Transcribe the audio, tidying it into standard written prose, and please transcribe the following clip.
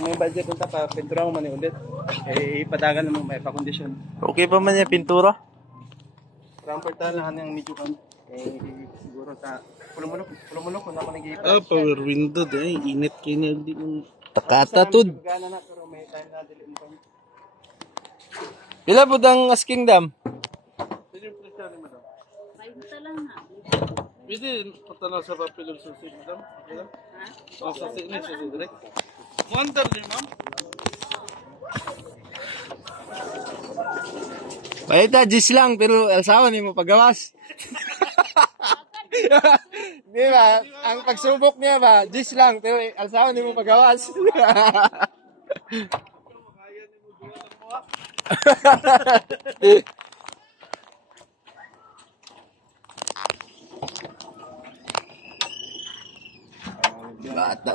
Kung may budget punta pa, pintura ko man yung ulit. Eh, ipadagan naman may pa-condition. Okay pa man yung pintura? Rampertahan lang yung medyo kan. Eh, siguro sa pulumulok kung naman nag-iipa. Ah, power window ay init kini di mo. Takatatod. Gana na, pero may time na dili mo. Pila po ang asking dam? Pwede patanaw sa papel sa system. Sa system sa direct. Wonder ni ma'am. Balita, gis lang, pero alsawan mo pagawas. Di ba? Ang pagsubok niya ba, gis lang, pero alsawan mo pagawas. Bata,